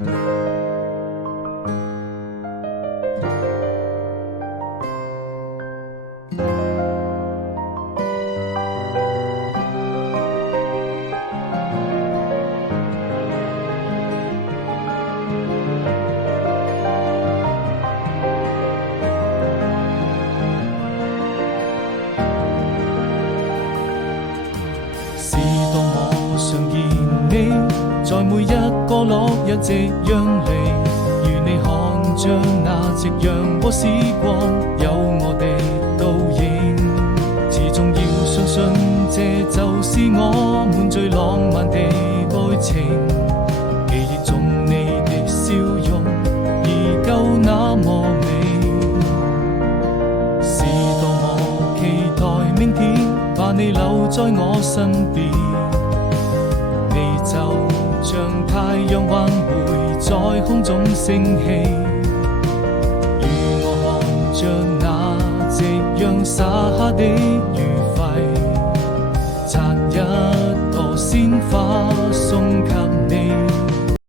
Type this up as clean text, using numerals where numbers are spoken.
是當我常見你，在每一個落日夕陽離，如你看着那夕陽和時光，有我的倒影。始終要相信，這就是我們最浪漫的愛情。記憶中你的笑容，依舊那麼美。是多麼期待明天，把你留在我身邊。你就像太陽還會在空中升起，與我看着那夕陽灑下的餘暉，摘一朵鮮花送給